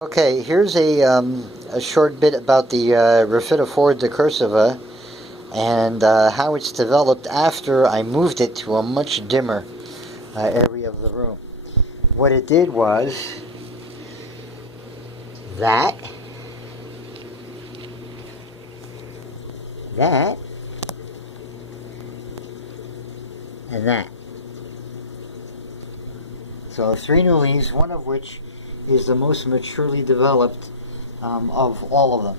Okay, here's a short bit about the Rhaphidophora decursiva and how it's developed after I moved it to a much dimmer area of the room. What it did was that, that, and that. So 3 new leaves, one of which is the most maturely developed of all of them.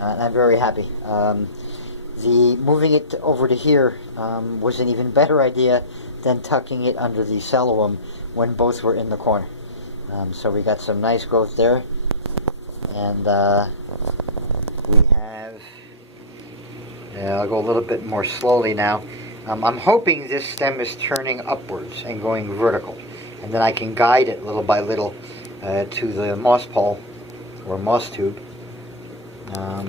And I'm very happy. The moving it over to here was an even better idea than tucking it under the cellulum when both were in the corner. So we got some nice growth there, and we have. I'll go a little bit more slowly now. I'm hoping this stem is turning upwards and going vertical, and then I can guide it little by little to the moss pole or moss tube.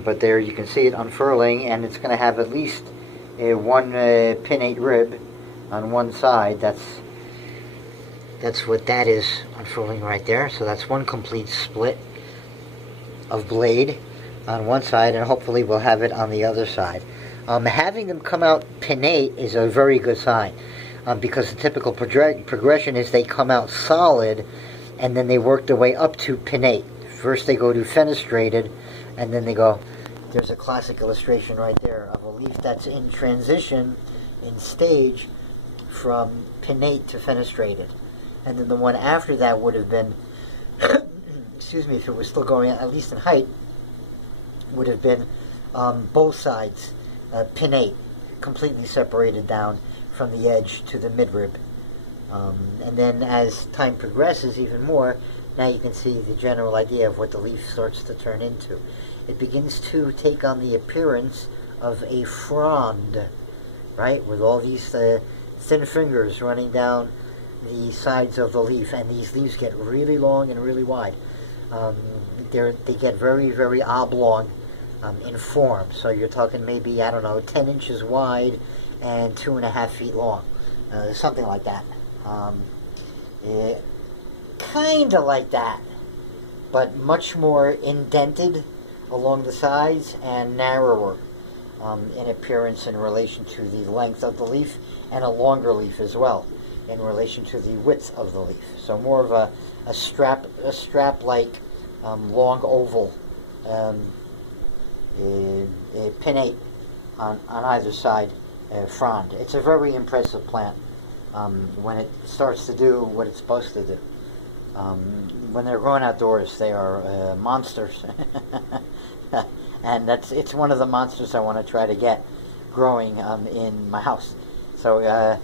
But there you can see it unfurling, and it's going to have at least one pinnate rib on one side. That's what that is unfurling right there. So that's one complete split of blade on one side, and hopefully we'll have it on the other side. Having them come out pinnate is a very good sign, because the typical progression is they come out solid and then they work their way up to pinnate. First they go to fenestrated, and then they go. There's a classic illustration right there of a leaf that's in transition, in stage, from pinnate to fenestrated. And then the one after that would have been, excuse me, if it was still going at least in height, would have been both sides pinnate, completely separated down from the edge to the midrib. And then as time progresses even more, now you can see the general idea of what the leaf starts to turn into. It begins to take on the appearance of a frond, right, with all these thin fingers running down the sides of the leaf, and these leaves get really long and really wide. They get very, very oblong in form, so you're talking maybe, I don't know, 10 inches wide and 2.5 feet long, something like that. Kind of like that, but much more indented along the sides and narrower in appearance in relation to the length of the leaf, and a longer leaf as well in relation to the width of the leaf. So more of a strap-like long oval pinnate on either side frond. It's a very impressive plant when it starts to do what it's supposed to do. When they're growing outdoors, they are monsters. And it's one of the monsters I want to try to get growing in my house. So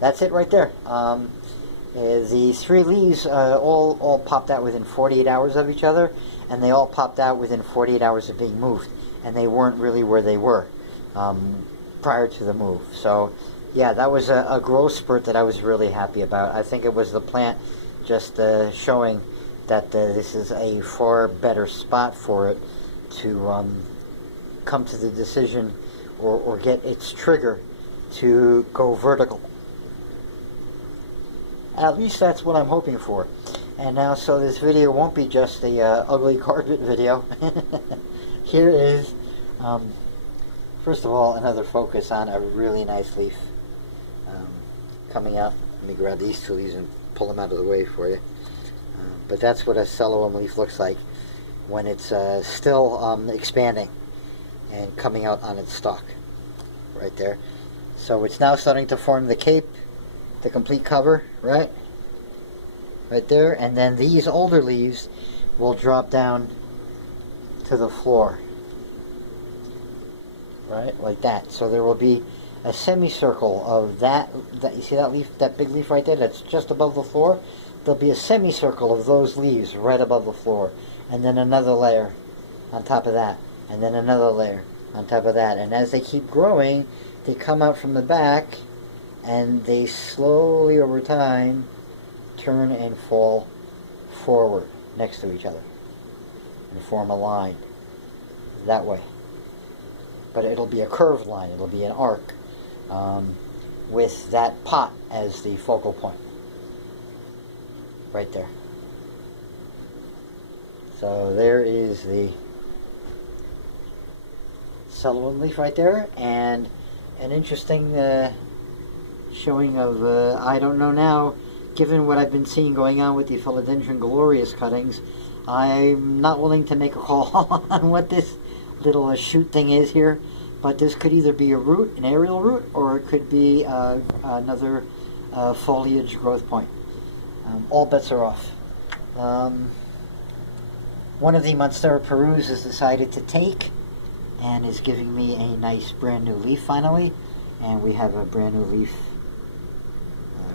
that's it right there. The 3 leaves all popped out within 48 hours of each other, and they all popped out within 48 hours of being moved, and they weren't really where they were prior to the move. So yeah, that was a growth spurt that I was really happy about. I think it was the plant just showing that this is a far better spot for it to come to the decision or get its trigger to go vertical. At least that's what I'm hoping for. And now, so this video won't be just a ugly carpet video. Here is, first of all, another focus on a really nice leaf coming out. Let me grab these 2 leaves and pull them out of the way for you. But that's what a cellulum leaf looks like when it's still expanding and coming out on its stalk, right there. So it's now starting to form the cape, the complete cover, right there. And then these older leaves will drop down to the floor, right, like that. So there will be a semicircle of that. You see that leaf, that big leaf right there that's just above the floor? There'll be a semicircle of those leaves right above the floor, and then another layer on top of that, and then another layer on top of that. And as they keep growing, they come out from the back, and they slowly over time turn and fall forward next to each other and form a line that way. But it'll be a curved line, it'll be an arc with that pot as the focal point right there. So there is the celebrant leaf right there, and an interesting showing of, I don't know now, given what I've been seeing going on with the Philodendron glorious cuttings, I'm not willing to make a call on what this little shoot thing is here, but this could either be a root, an aerial root, or it could be another foliage growth point. All bets are off. One of the Monstera perus has decided to take and is giving me a nice brand new leaf finally, and we have a brand new leaf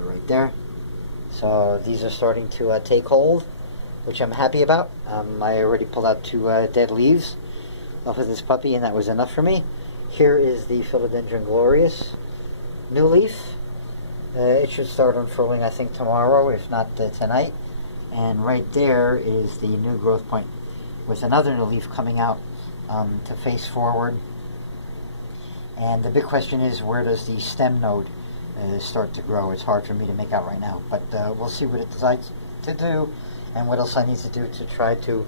right there. So these are starting to take hold, which I'm happy about. I already pulled out 2 dead leaves off of this puppy, and that was enough for me. Here is the Philodendron glorious new leaf. It should start unfurling, I think, tomorrow, if not tonight. And right there is the new growth point with another new leaf coming out to face forward. And the big question is, where does the stem node start to grow? It's hard for me to make out right now, but we'll see what it decides to do and what else I need to do to try to,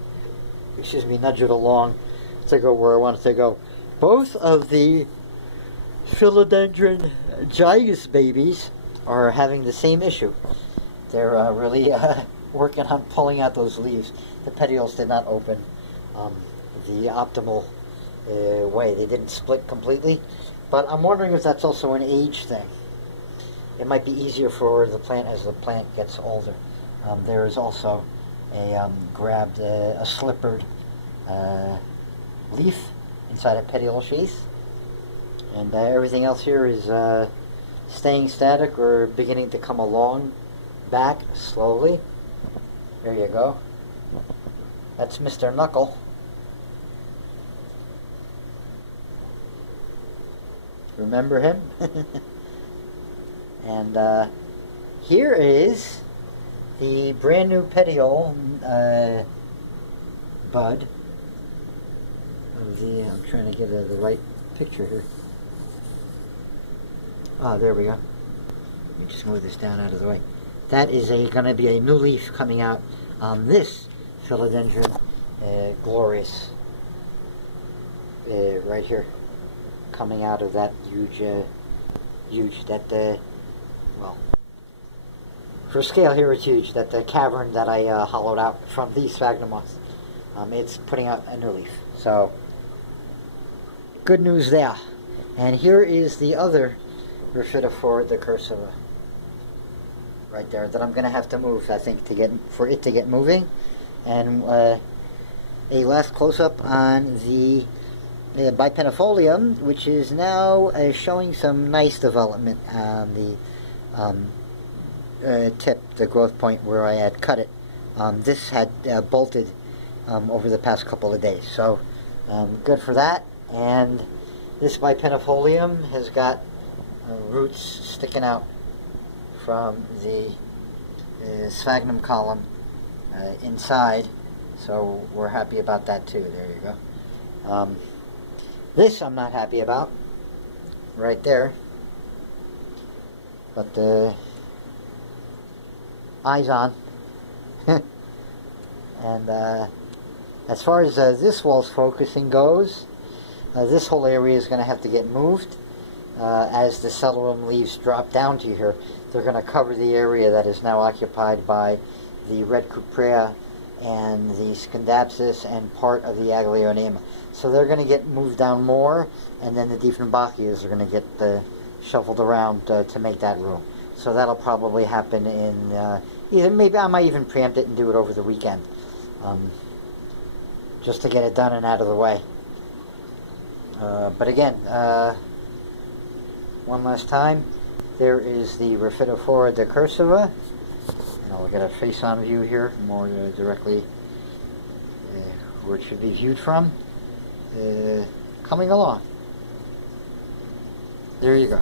nudge it along to go where I want it to go. Both of the Philodendron gigas babies are having the same issue. They're really working on pulling out those leaves. The petioles did not open the optimal way. They didn't split completely, but I'm wondering if that's also an age thing. It might be easier for the plant as the plant gets older. There is also a grabbed, a slippered leaf inside a petiole sheath, and everything else here is staying static or beginning to come along back slowly. There you go. That's Mr. Knuckle. Remember him? And here is the brand new petiole bud of the, I'm trying to get the right picture here. Ah, there we go. Let me just move this down out of the way. That is going to be a new leaf coming out on this Philodendron glorious right here, coming out of that well, for scale here it's huge, that the cavern that I hollowed out from the sphagnum moss. It's putting out a new leaf. So, good news there. And here is the other Rhaphidophora decursiva right there that I'm going to have to move, I think, for it to get moving. And a last close-up on the bipenifolium, which is now showing some nice development on the tip, the growth point where I had cut it. This had bolted over the past couple of days, so good for that. And this bipenifolium has got roots sticking out from the sphagnum column inside, so we're happy about that too. There you go. This I'm not happy about, right there, but eyes on. And as far as this wall's focusing goes, this whole area is going to have to get moved. As the celerum leaves drop down to here, they're going to cover the area that is now occupied by the red cuprea and the scindapsus and part of the aglaonema. So they're going to get moved down more, and then the Dieffenbachias are going to get shuffled around to make that room. So that'll probably happen in either, maybe I might even preempt it and do it over the weekend, just to get it done and out of the way. But again, one last time, there is the Rhaphidophora decursiva, and I'll get a face-on view here, more directly where it should be viewed from, coming along. There you go.